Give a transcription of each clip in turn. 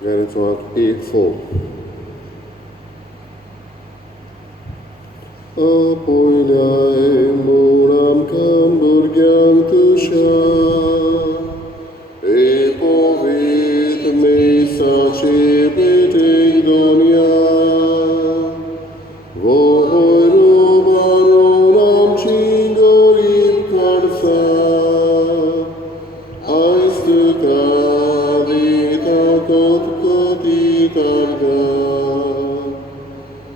Genesis 8:4. Apoi muram cam burgiam tusha, e povit me sace pete donia, voi rubaronam cingorim carsa, aistuca dita kot kotitarga.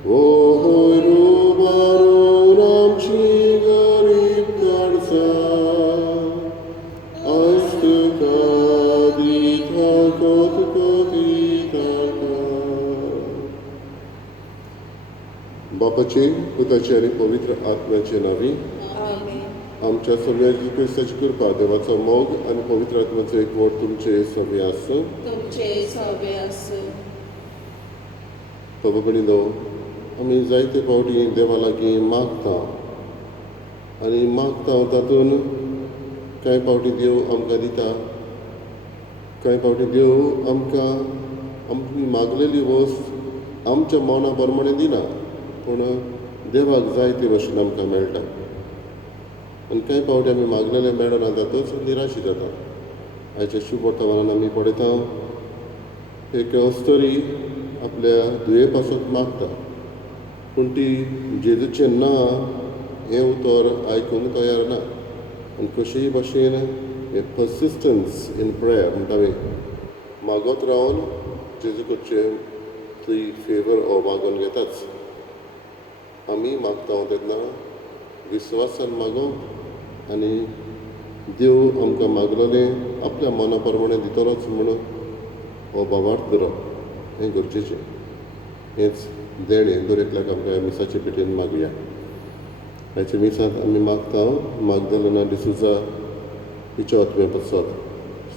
Voi rubaronam cingorim carsa, aistuca dita kot kotitarga. बापाचे पुताचे आणि पवित्र आत्म्याचे नावी आमच्या सगळ्या क्रिस्ताची कृपा देवाचा मोग आणि पवित्र आत्म्याचे एक वोट तुमचे सगळे आसो बाबा भयणीनो आमी जायते फावटी देवा लागीं मागता आनी मागता तातूंत कांय फावटी देव आमकां दिता कांय फावटी देव आमकां आमी मागलेली वस्त आमच्या मना प्रमाणे दिना पूण देवाक जायते भशेन आमकां मेळटा आनी कांय फावटी आमी मागलेलें मेळना तातूंत निराशी जाता आयच्या शुभ वर्तमानान आमी पळयता एक अस्तरी आपल्या दुये पासून मागता पूण ती जेजूचें ना हें उतर आयकूंक तयार ना आनी कशेय भाशेन हें पर्सिस्टन्स इन प्रेयर म्हणटा आमी मागत रावन जेजू कडचें ती फेवर हो मागून घेताच आमी मागता तेन्ना विस्वासान मागोवप आनी देव आमकां मागलेलें आपल्या मना प्रमाणे दितलोच म्हणून हो भावार्थ धरप हें गरजेचें हेंच देणें दर एकल्याक आमकां मिसाचे पेटीन मागुया आयच्या मिसांत आमी मागता मागदलेना डिसुजा हिच्या आत्म्या पासत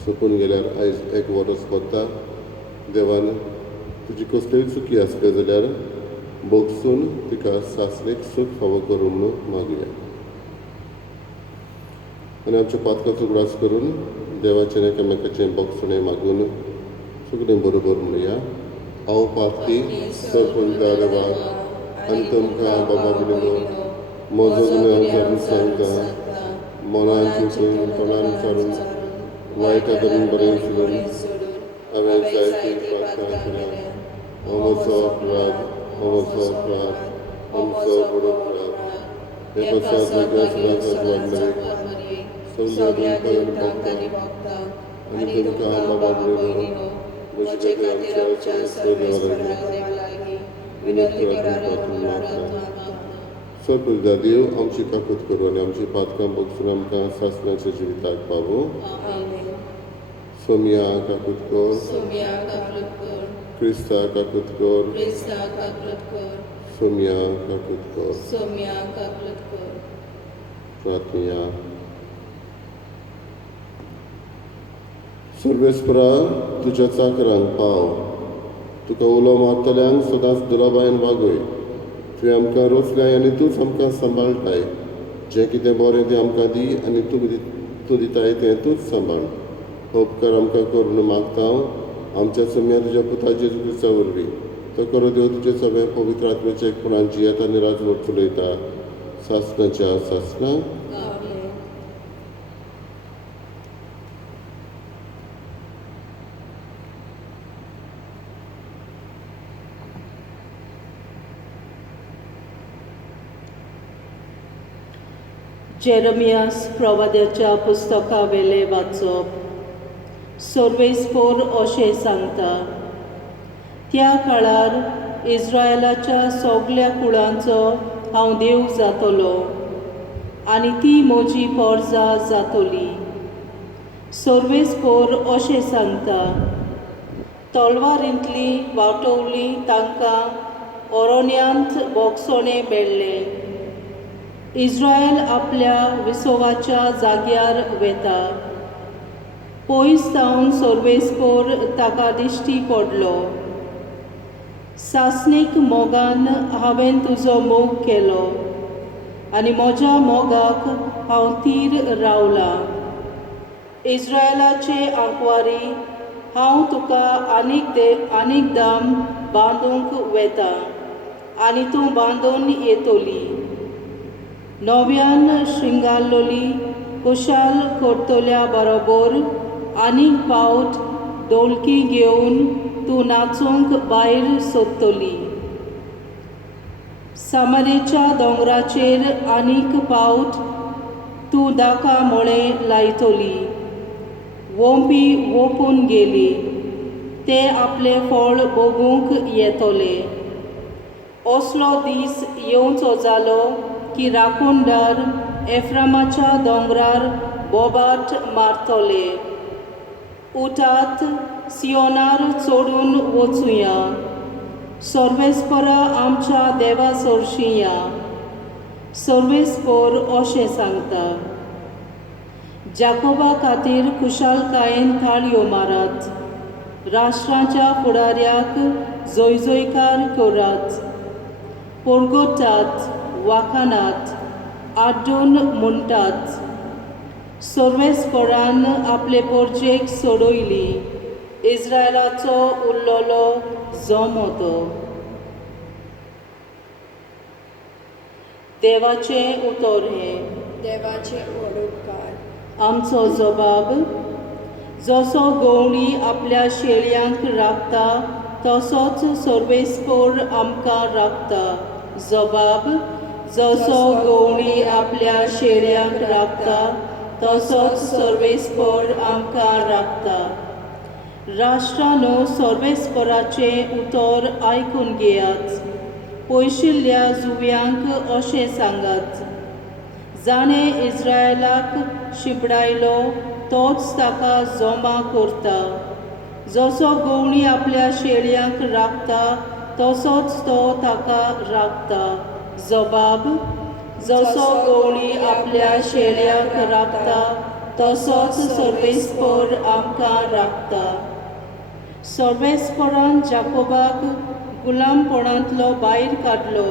सोंपून गेल्यार आयज एक वर्स भोगता देवान तुजी कसलीय चुकी आसली जाल्यार बोगसून तिका सासणेक सूख फावो करून म्हणून मागुया आनी आमच्या पातकाचो ग्रास करून देवाचें एकामेकाचें बोगसणें मागून सगळें बरोबर म्हणुया हांव पातकी सरपंचा देवाक आनी तुमकां बाबा भयणीनो म्हजो गुन्यांव जावन सांगता मनान चिंतून तोंडान विचारून वायट आदारून बरें सोडून हांवें जायती प्रार्थना केल्या हो म्हजो अपराध हो म्हजो अपराध हो म्हजो बरो अपराध हे पश्चात म्हज्या सदांच वागणेक सगळ्या दुःखान भोगता आनी तुमकां बाबा भयणीनो म्हजे खातीर आमच्या लागीं विनंती करात सरपुजा देव आमची काकूत करूं आनी आमची पातकां बगसून आमकां सासणाच्या जिविताक पावूं सोम्या काकूत कर क्रिस्ता काकूत कर सोम्या काकूत कर प्रार्थया सर्वेस्परा तुज्या चाकरांक पाव तुका उलो मारतल्यांक सदांच दुलाबायेन वागय तुवें आमकां रोचल्याय आनी तूंच आमकां सांबाळटाय जें कितें बरें तें आमकां दी आनी तूं दिताय तें तूंच सांबाळ हो उपकार आमकां कर म्हणून मागता हांव आमच्या सोम्या तुज्या पुता जेजू क्रिस्ता वरवीं तो करो देव तुजें सगळें पवित्र आत्म्याच्या एकपणान जियेता आनी राजवट चलयता सासणाच्या सासणां जेरमियास प्रवाद्याच्या पुस्तका वेले वाचप सर्वेस्पोर अशें सांगता त्या काळार इस्रायलाच्या सगळ्या कुळांचो हांव देव जातलो आनी ती म्हजी पोरजां जातली सर्वेस्पोर अशें सांगता तलवारींतली वाटोवली तांकां अरण्यांत बोगसणे मेळ्ळे इस्रायल आपल्या विसोवाच्या जाग्यार वेता पयस जावन सर्वेस्पोर ताका दिश्टी पडलो सासणीक मोगान हांवें तुजो मोग केलो आनी म्हज्या मोगाक हांव तीर रावलां इस्रायलाचे आंकवारी हांव तुका आनीक दाम बांदूंक वेता आनी तूं बांदून येतोली. नव्यान श्रिंगारलोली कुशाल करतल्या बरोबर आनीक पावट ढोलकी घेवन तूं नाचूंक भायर सोदतली. सामरेच्या दोंगराचेर आनीक पावट तूं दाका मोळे लायतली. वोंपी ओपून गेली, ते आपले फळ भोगूंक येतोले. असलो दीस येवचो जालो की राखणदार एफ्रामाच्या दोंगरार बोबाट मारतले. उठात, सियोनार चोडून वचुया, सर्वेस्परा आमच्या देवा सरशीया. सर्वेस्पर अशें सांगता. जाकोबा खातीर कुशालकायेन थाळयो मारात. राष्ट्रांच्या फुडाऱ्याक जयजयकार करात. परगटात, वाखाणात, आड्डून म्हणटात. सर्वेस्परान आपले परजेक सोडयली. इस्रायलाचो उरलोलो जमतो. देवाचें उतर हें. देवाचे उपकार. आमचो जबाब. जसो गवळी आपल्या शेळयांक राखता तसोच सर्वेस्पर आमकां राखता. जबाब. जसो गवळी आपल्या शेळयांक राखता तसोच सर्वेस्पर आमकां राखता. राष्ट्रांनो, सर्वेस्पराचें उतर आयकून घेयात. पयशिल्ल्या जुव्यांक अशें सांगात. जाणें इस्रायलाक शिपडायलो तोच ताका जमा करता. जसो गवळी आपल्या शेळयांक राखता तसोच तो ताका राखता. जबाब. जसो गवळी आपल्या शेळयांक राखता तसोच सर्वेस्पर आमकां राखता. सर्वेस्परान जाकोबाक गुलामपणांतलो भायर काडलो.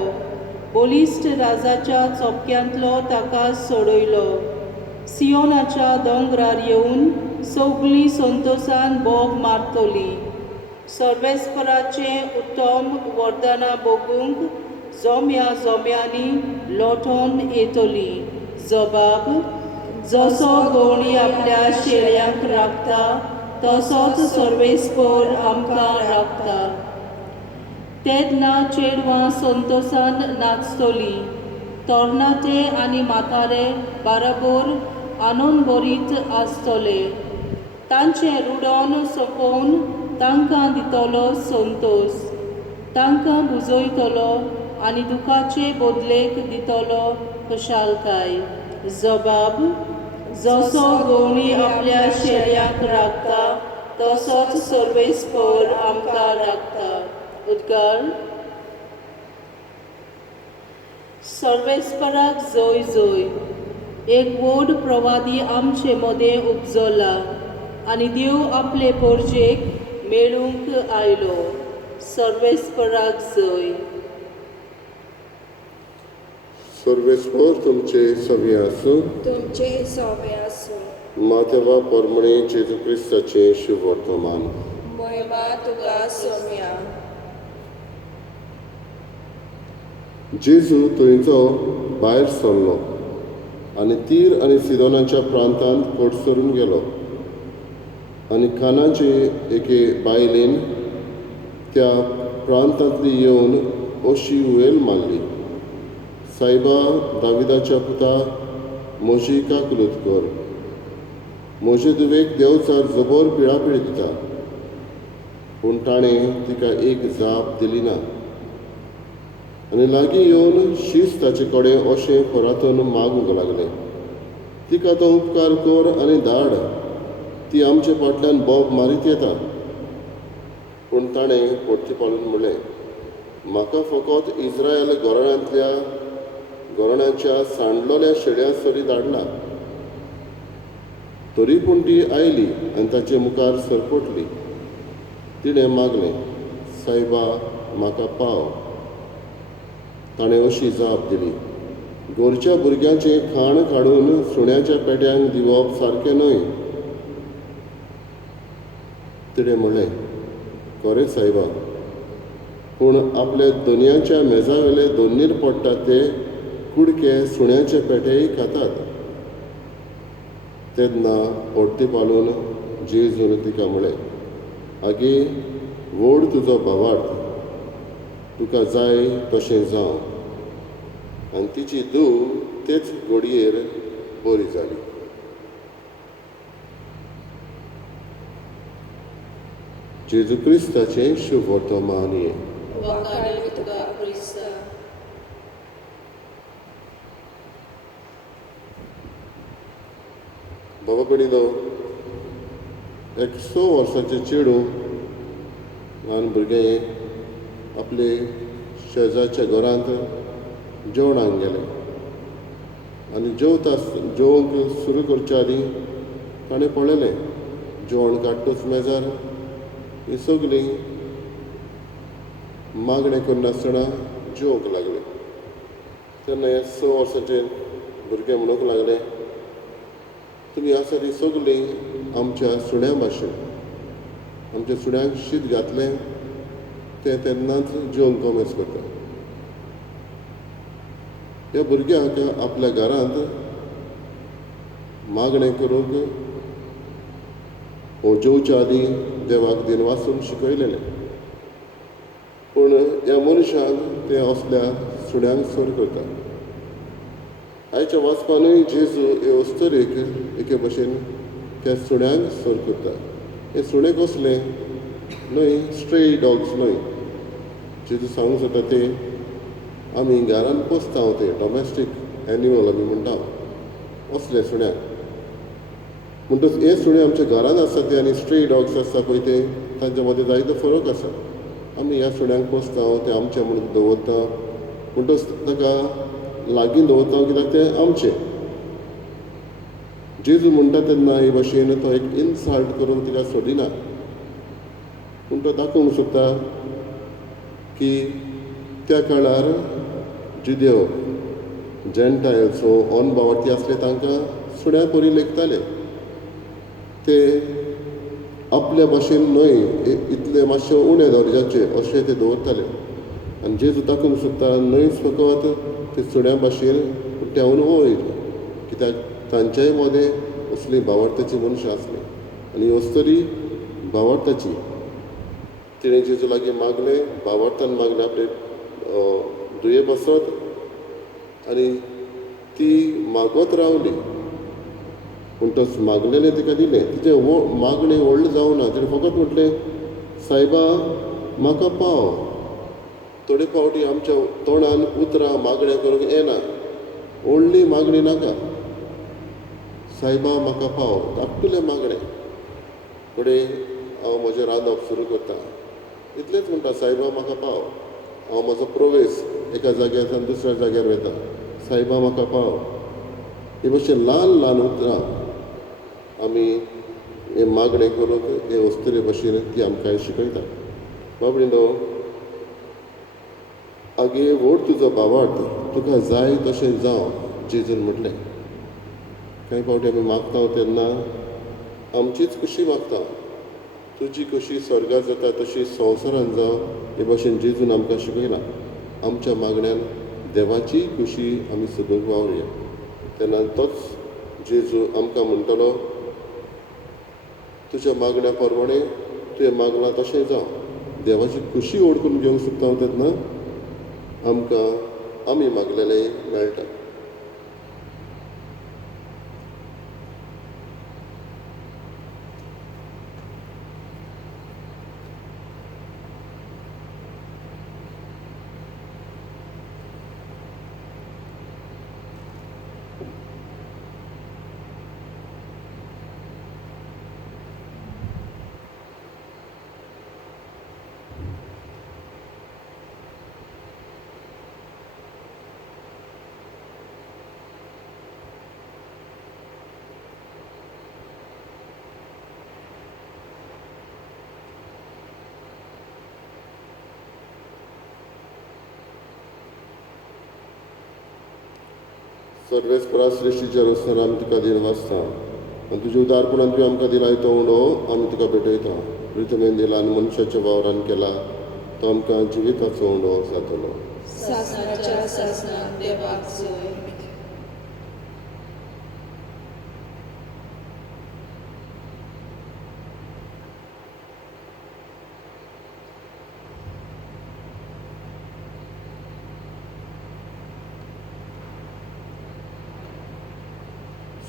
बोलिश्ट राजाच्या चोपक्यांतलो ताका सोडयलो. सियोनाच्या दोंगरार येवन सगळीं संतोशान बोग मारतली. सर्वेस्पराचें उत्तम वरदानां भोगूंक जोम्या जोम्यांनी लोटोन येतली. जबाब. जसो गवळी आपल्या शेळयांक राखता तसोच सर्वेस्पर आमकां राखता. तेन्ना चेडवां संतोशान नाचतलीं. तरणाटे आनी म्हातारे बाराबर आनंद भरीत आसतले. तांचें रुडोन सोंपोवन तांकां दितलो संतोश. तांकां बुजयतलो आनी दुखाचे बदलेक दितलो खुशालकाय. जबाब. जसो गवळी आपल्या शेळयांक राखता तसोच सर्वेस्पर आमकां राखता. उद्गार. सर्वेस्पराक जय जय. एक व्हड प्रवादी आमचे मदें उपजला आनी देव आपले परजेक मेळूंक आयलो. सर्वेस्पराक जय. सर्वेस्पर तुमचे सव्य आसूं. तुमचे सोबे आसूं. मातेवा परमणे जेजू क्रिस्ताचें शुभ वर्तमान. महिमा तुका सोम्या. जेजू थंयचो भायर सरलो आनी तीर आनी सिदोनाच्या प्रांतांत कोडसरून गेलो. आनी कानाचे एके बायलेन त्या प्रांतांतली येवन अशी उयेल मारली. सायबा, दाविदाच्या पुता, म्हजी काकुलत कर. म्हजे दुवेक देंवचार जबर पिळापिळ दिता. पूण ताणें तिका एक जाप दिली ना. आनी लागीं येवन शीस ताचे कडेन अशें परतून मागूंक लागलें. तिका तो उपकार कर आनी धाड. ती आमचे फाटल्यान बोब मारीत येता. पूण ताणें परतीपालून म्हणलें, म्हाका फकत इस्रायल घराण्यांच्या सांडलोल्या शेळ्यां सरी धाडला. तरी पूण ती आयली आनी ताचे मुखार सरपटली. तिणें मागलें, सायबा, म्हाका पाव. ताणें अशी जाप दिली, गोरच्या भुरग्यांचें खाण काडून सुण्याच्या पेट्यांक दिवप सारकें न्हय. तिणें म्हणलें, खरें सायबा, पूण आपल्या दोनयांच्या मेजा वेले दोनीर पडटात ते कुडके सुण्याचे पेटेय खातात. तेन्ना ओडती पालून जेजून तिका म्हळें, आगे व्हड तुजो भावार्थ, तुका जाय तशें जावं. आनी तिची धूव तेच घडयेर बरी जाली. जेजू क्रिस्ताचें शुभ वर्तमान हे. वाखाण तुका क्रिस्ता. बाबा भयणीनो, एक 6 वर्साचें चेडूं ल्हान भुरगें आपले शेजारच्या घरांत जेवणाक गेलें. आनी जेवंक सुरू करचे आदीं ताणें पळयलें जेवण काडटूच मेजार ही सगळीं मागणें करनासतना जेवंक लागलीं. तेन्ना हें 6 वर्साचें भुरगें म्हणूंक लागलें, तुमी आसा ती सगळीं आमच्या सुण्या भाशेन, आमच्या सुण्यांक शीत घातलें तें तेन्नाच जेवंक उमेज करता. ह्या भुरग्याक आपल्या घरांत मागणें करूंक हो जेवच्या आदीं देवाक दिन वाचून शिकयलेलें. पूण ह्या मनशान तें असल्या सुण्यांक सर करता. आयच्या वाचपानूय जेजू हे अस्तरेक एके भशेन त्या सुण्यांक सर करता. हे सुणे कसले न्हय, स्ट्रे डॉग्स न्हय. जेजू सांगूंक सोदता ते आमी घरान पोसता ते डॉमेस्टीक एनिमल आमी म्हणटा असले सुण्याक. म्हणटच हे सुणे आमच्या घरान आसा ते आनी स्ट्रे डॉग्स आसता पळय ते तांच्या मदीं जायतो फरक आसा. आमी ह्या सुण्यांक पोसता ते आमचे म्हणून दवरता, म्हणटच ताका लागीं दवरता कित्याक ते आमचे. जेजू म्हणटा तेन्ना हे भाशेन तो एक इन्सल्ट करून तिका सोडिना, पूण तो दाखोवंक सोदता की त्या काळार जुदेव जेंटायल्स वो अनभावार्थी आसले तांकां सुण्या परी लेखताले. ते आपल्या भाशेन न्हय, इतले मातशे उणें दर्जाचे अशें ते दवरताले. आनी जेजू दाखोवंक सोदता न्हयच फकत ते सुण्या भाशेन उठ्यावन वयर, कित्याक तांच्याय मदें असली भावार्थाची मनशां आसलीं. आनी अस्तरी भावार्थाची तिणें जेजू लागीं मागलें, भावार्थान मागलें आपले दुये बसत आनी ती मागत रावली. म्हणटच मागलेलें तिका दिलें. तिचें मागणें व्हडलें जावना. तिणें फकत म्हटलें, सायबा म्हाका पाव. थोडे फावटी आमच्या तोंडान उतरां मागणें करूंक येना. व्हडली मागणी नाका. सायबा म्हाका पाव, धाकटुलें मागणें. फुडें हांव म्हजें रांदप सुरू करतां. इतलेंच म्हणटा, सायबा म्हाका पाव. हांव म्हजो प्रवेश एका जाग्यार दुसऱ्या जाग्यार वयता. सायबा म्हाका पाव. हे भशेन ल्हान ल्हान उतरां आमी हे मागणें करूंक हे अस्तरे भशेन ती आमकां शिकयता. बाबडीनो, आगे व्हड तुजो भावार्थ, तुका जाय तशें जावं, जेजून म्हटलें. कांय फावटी आमी मागता तेन्ना आमचीच खुशी मागता. तुजी खुशी स्वर्गात जाता तशी संवसारान जावं हे भशेन जेजून आमकां शिकयला. आमच्या मागण्यान देवाची खुशी आमी सोदूंक वावरया. तेन्ना तोच जेजू आमकां म्हणटलो, तुज्या मागण्या प्रमाणें तुवें मागलां तशें जावं. देवाची खुशी ओळखून घेवंक सोदता तेन्ना आमकां आमी मागलेलें मेळटा. सर्वेस्परा सृश्टीच्या रस्त्यान आमी तुका दिन वाचता. आनी तुज्या उदारपणान तुवें आमकां दिलाय तो उंडो आमी तुका भेटयता. तुवें दिलान मनशाच्या वावरान केला तो आमकां जिविताचो उंडो जातलो. सासणाच्या सासणाक देवाक जोय.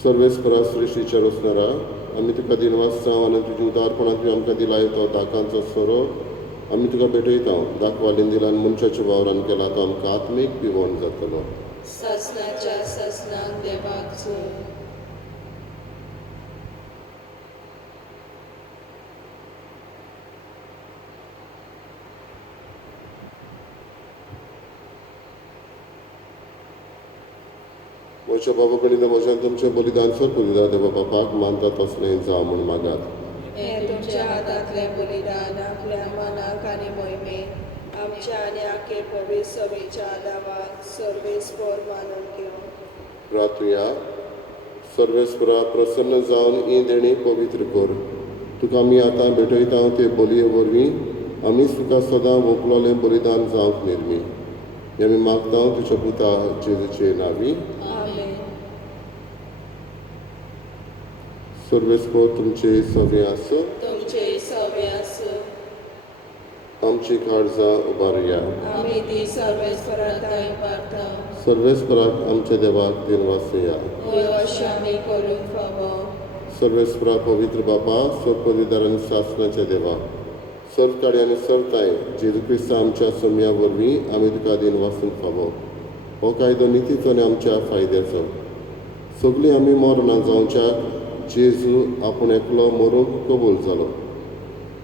सर्वेस्परा सृश्टीच्या रचणारा आमी तुका दिनवासता आनी तुज्या उदारपणान तुवें आमकां दिलाय तो दाकांचो सोरो आमी तुका भेटयता. दाखवालीन दिलान मनशाच्या वावरान केला तो आमकां आत्मीक पिवण जातलो. सासणाच्या सासणाक देवाक जोय. म्हज्या बाबा कडेन म्हज्यान तुमचें बलिदान सोडून देवा बापाक मानता तसलें जावं म्हूण मागात. हें तुमच्या हातांतलें बलिदान आपल्या मनाक आनी मोहिमेक आमच्या आनी आखे पवित्र सभेच्या आदावाक सर्वेस्पर मानून घेवं. प्रार्थुया. सर्वेस्परा प्रसन्न जावन ही देणी पवित्र कर. तुका आमी आतां भेटयता ते बलये वरवीं आमीच तुका सदां व्हंकलोलें बलिदान जावंक निर्मी. हें आमी मागता तुज्या पुता जेजूचे नांवी. आमेन. सर्वेस्पर तुमचे सवे आसूं. तुमचे सवे आसूं. आमची काळजां उबारया. आमी ती सर्वेस्पराताय पारता. सर्वेस्पराक आमच्या देवाक दिनवासया. अशें आमी करूंक फावो. सर्वेस्परा पवित्र बापा सर्पदिदारान शासनाच्या देवा सर्वकाळी आनी सर्ताय जेजू क्रिस्ता आमच्या सम्या वरवीं आमी तुका दिन वाचूंक फावो. हो कायदो नितीचो आनी आमच्या फायद्याचो. सगळीं आमी मरणां जावच्याक जेजू आपूण एकलो मरूंक कबूल जालो.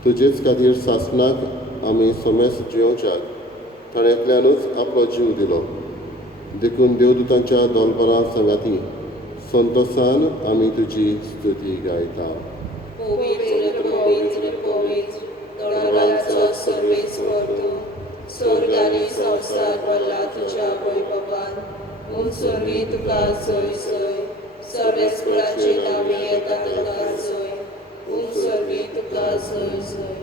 तुजेच खातीर शासनाक आमी समेस जियोवच्याक ताणें एकल्यानूच आपलो जीव दिलो. देखून देवदूतांच्या दोलपरां संगाती संतोशान आमी तुजी स्तुती गायता. पवित्र पवित्र पवित्र दोळांचो सर्वेस्पर तूं. स्वर्ग आनी संवसार भरला तुज्या वैभवान. उंचोली तुका सोय सोय. सर्वेस्पराचे नांवे येता तुका सोय. उंचोली तुका सोय सोय.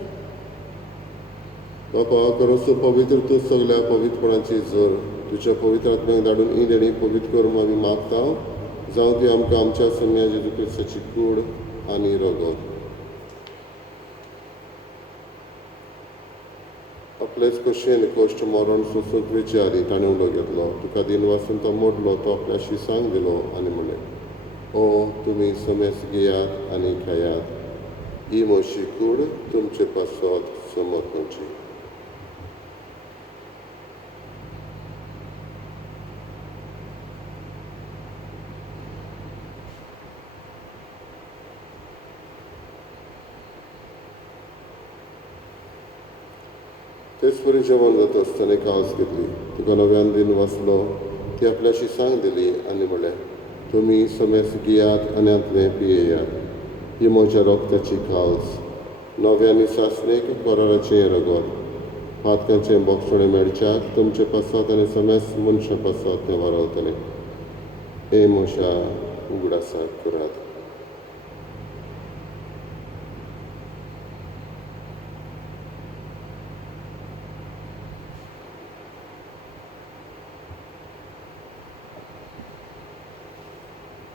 बापा खरोच पवित्र तूं सगळ्या पवित्रपणाची जोर तुज्या पवित्र आत्म्याक धाडून ही देणी पवित्र करून आमी मागता. जावं ती आमकां आमच्या सम्या जेजू क्रिस्ताची कूड आनी रगत. आपलेच कशेन कश्ट मरण सोंसूंक विचारी ताणें उलो घेतलो. तुका दिन वाचून तो मोडलो तो आपल्याशी सांग दिलो आनी म्हणलें ओ तुमी समेस घेयात आनी खायात. ही म्हशी कूड तुमचे पासत समर्पणची. तेच परी जेवण जात आसतना कास घेतली. तुका नव्यान दिन वाचलो ती आपल्याशी सांग दिली आनी म्हणलें तुमी समेस घेयात आनी आतलें पियेयात. ही म्हज्या रोगताची काल्स. नव्यानी सासणेक कोराराचें रगत. पातकांचें बोगसोणें मेळच्याक तुमचे पासत आनी समेस मनशां पासत तें वारवतलें. हे मोशा उगडासाक करात.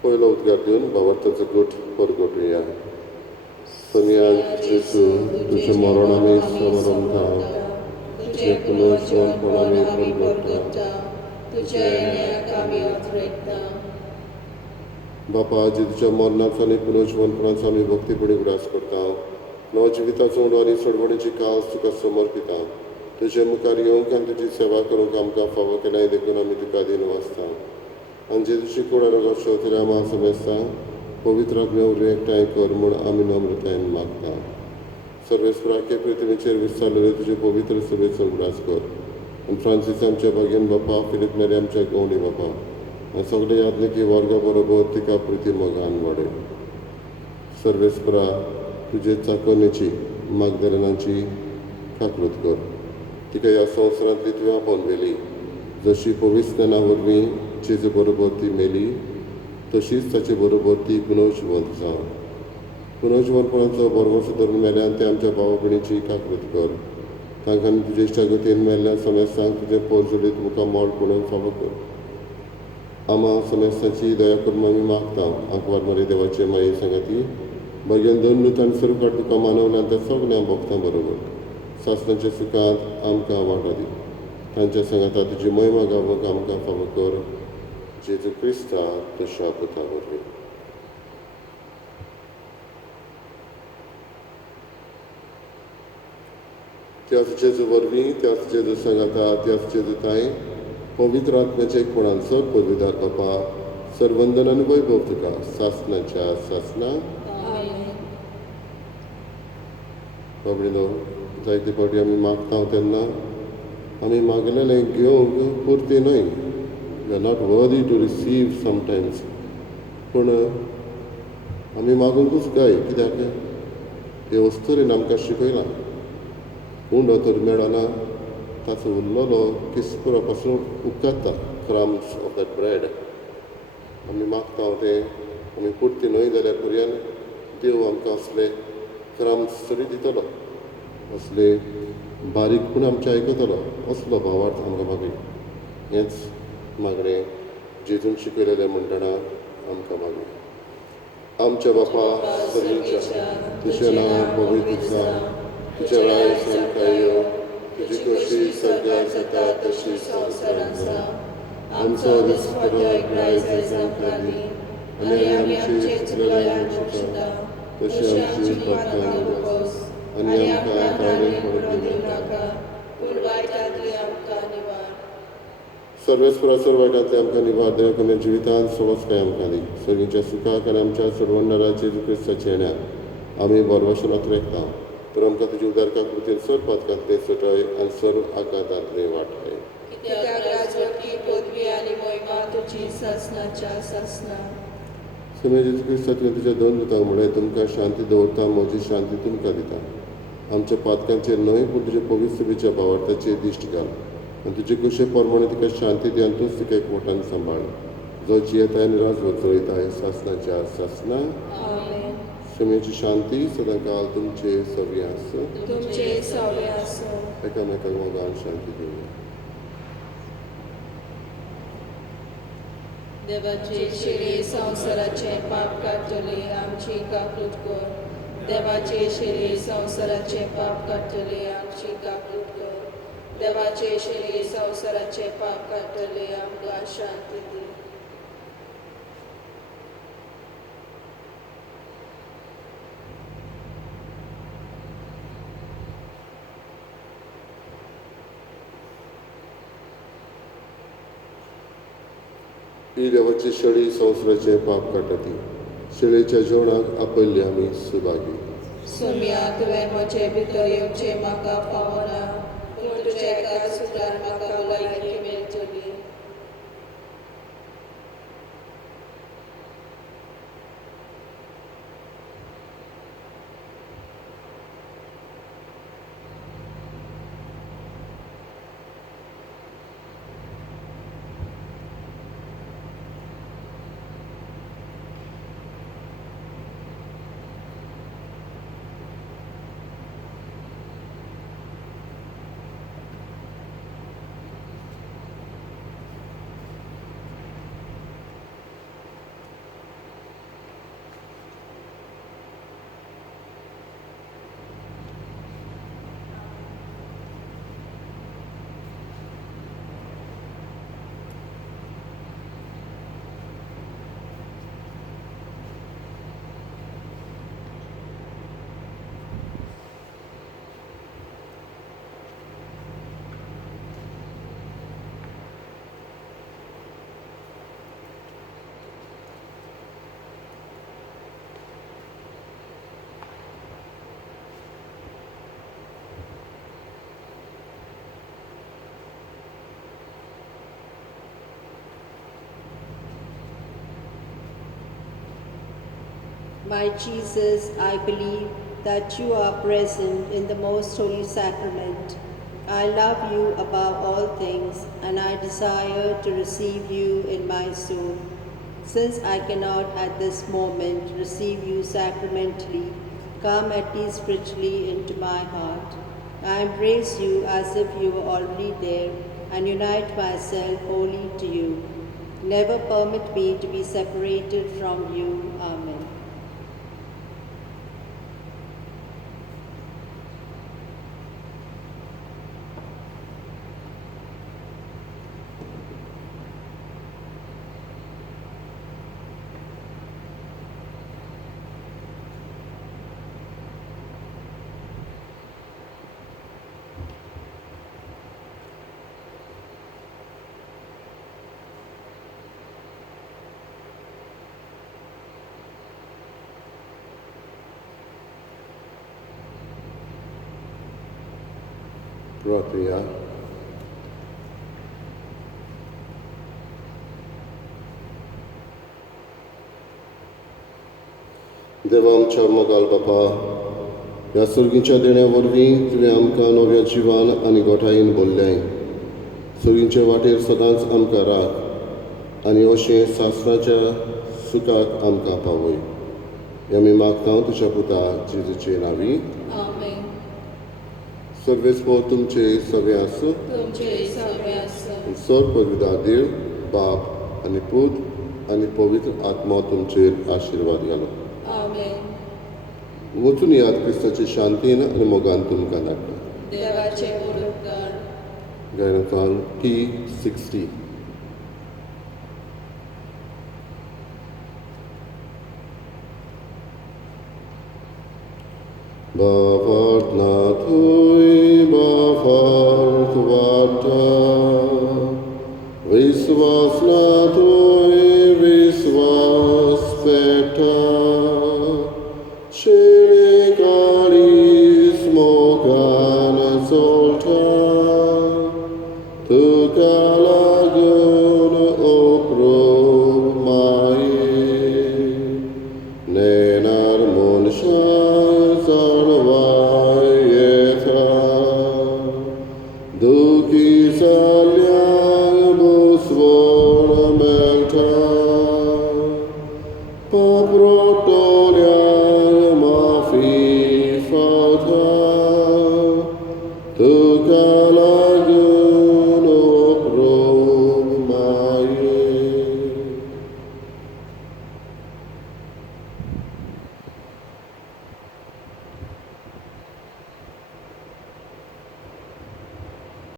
पयलो उद्गार दिवन भावार्थाचो गोठ परगोटुया. समियाक जेजू तुजें मरण आमी समरमता. तुजें पुनर्जीवनपण आमी परगट्टा. तुज्या येण्याक आमी ओतरयता. बापा जेजूच्या मरणाचो आनी पुनर्जीवनपणाचो आमी भक्तीपणी उगडास करता. नवो जिविताचो उंडो आनी सोडवणेची कास तुका समर्पिता. तुजे मुखार येवंक आनी तुजी सेवा करूंक आमकां फावो केल्याय देखून आमी तुका दिन वाचता. आनी जेजूची कूड आनी रगत शेवतल्या आमी समेस्तां पवित्र आत्म्या वरवीं एकठांय कर म्हूण आमी नम्रतायेन मागता. सर्वेस्पराके पृथ्वीचेर विस्तारलेले तुजे पवित्र सभेचो उगडास कर. आनी फ्रांसीस आमच्या भगिनी बापा फिलीप मेरी आमच्या गवंडी बापा आनी सगळे यादनिकी वर्गा बरोबर तिका प्रिती मोगान वाडय. सर्वेस्परा तुजे चाकोनेची मागदलेनाची खाकृत कर. तिका ह्या संवसारांतली तुवें आपोवन जशी पवित्र स्नाना वरवीं जेजू बरोबर ती मेली तशीच ताचे बरोबर ती पुनर्जीवंत जावं. पुनर्जीवनपणाचो भरवसो धरून मेल्यान ते आमच्या भाव भयणीची काकूत कर. तांकां आनी तुजे इश्टागतीन मेल्ल्या समेस्तांक तुजे पोरजुलीत मुखार मोड पडून फावो कर. आमा समेस्ताची दया करून आमी मागता. आंकवार मरे देवाचे माये सांगाती भरग्यान दोन नुतान स्वरुपाट तुका मानवल्यान त्या सगळ्या भक्तां बरोबर सासणाच्या सुखांत आमकां वांटो दी. तांच्या सांगाता तुजी महिमा गावूंक आमकां फावो कर. जेजू क्रिस्ता तुज्या पुता वरवीं. त्याच जेजू वरवीं, त्याच जेजू सांगाता, त्याच जेजू ताई पवित्र आत्म्याच्या एकपणाचो पदवीदार बापा सर्वंदन आनी वैभव तुका सासणाच्या सासना बाबडीनो. जायते फावटी आमी मागता तेन्ना आमी मागलेलें घेवंक पुरती न्हय. We are not worthy to receive sometimes. पूण आमी मागूंकूच जाय. कित्याक हे वस्तुरीन आमकां शिकयलां उंडो तर मेळना ताचो उरलेलो किस्पुरा पासून उपकारता क्रम्स ऑफ दॅट ब्रेड. आमी मागता तें आमी पुरती न्हय जाल्यार पर्यान देव आमकां असले क्रम्स तरी दितलो. असले बारीकपण आमचे आयकतलो. असलो भावार्थ आमकां मागीर हेंच मागणें जेजून शिकयलेलें म्हणटना आमकां मागीर. आमच्या बापा सर्वीच्या तुजें नांव पवित्र जावं. तुजें राय स्वर्गांत येवं. तुजी कशी सगळ्या जाता तशी संवसारांत जावं. आमचो दिसपट्टो रायज आयज आमकां दी आनी आमची चुकलेल्यांक बक्षिता तशी आमची पातकां उगोस आनी आमकां तावडेन पडूंक दिवं नाका पूण वायटांतली आमकां निवार. सर्वेस्परा सर्वांतले आमकां निवार. देव आमच्या जिवितांत सवस काय आमकां दी. सर्वीच्या सुखाक आनी आमच्या सोडवणाऱ्या जेजू क्रिस्ताच्या येण्याक आमी बरवशेन अत्रेकता. तर आमकां तुजी उदारका कृतीन सर पातकांतले सटय आनी सर आकांतांतले वाटय. कित्याक राजवटी पदवी आनी महिमा तुजी सासणाच्या सासना. समय जेजू क्रिस्ता तुवें तुज्या दोन दुतांक म्हणलें तुमकां शांती दवरता म्हजी शांती तुमकां दिता. आमच्या पातकांचेर न्हय पूण तुजे पवित्र सभेच्या भावार्थाचेर दिश्ट घाल आनी तुजे कुशे प्रमाणे तिका शांती दी आनी तूंच तिका एकवटान सांबाळ. जो जियेताय आनी राजवट चलयताय सासणाच्या सासना. समेची शांती सदांकाल तुमचे सवी आसूं. तुमचे सवे आसूं. एकामेकाक मोगान शांती दिवया. देवाचे शिरे संवसाराचे पाप काडटले आमची काकूट कर. देवाचे शिरे संवसाराचे पाप काडटले आमची काकूट कर. देवाचे शिरे संवसाराचे पाप काडटले आमकां शांती दी. ही देवाची शेळी संवसाराचे पाप काडटा ती. शेळयेच्या जेवणाक आपयल्ली आमी सुभागी. सुम्या तुवें म्हजे भितर येवचें म्हाका फावना पूण तुज्या एका सुत्रान म्हाका भलायकी मेळटली. My Jesus, I believe that you are present in the most holy sacrament. I love you above all things, and I desire to receive you in my soul. Since I cannot at this moment receive you sacramentally, come at least spiritually into my heart. I embrace you as if you were already there and unite myself wholly to you. Never permit me to be separated from you. Amen. प्रार्थना। देवा आमच्या मोगाल बापा, ह्या सुर्गीच्या देण्या वरवीं तुवें आमकां नव्या जिवान आनी गोठायेन भरलें. सुर्गीच्या वाटेर सदांच आमकां राख आनी अशें सासणाच्या सुखाक आमकां पावय. हें आमी मागता तुज्या पुता जेजूचे नांवी. आमेन. सर्वेस्पो तुमचे सगळे आसूं. तुमचे सगळे आसूं. सर पवित्र देव, बाप आनी पूत आनी पवित्र आत्मा तुमचेर आशिर्वाद घालो. आमेन. वचून याद क्रिस्ताचे शांतीन आनी मोगान तुमकां धाडटा. देवाचे मोडून कर. गायनांतल्यान P60. Bavart na tui, bavart varta, Viswas na tui, viswas peta, Shire garis mogana solta, Tu galagun opro mai, Nenar munshas Duki sali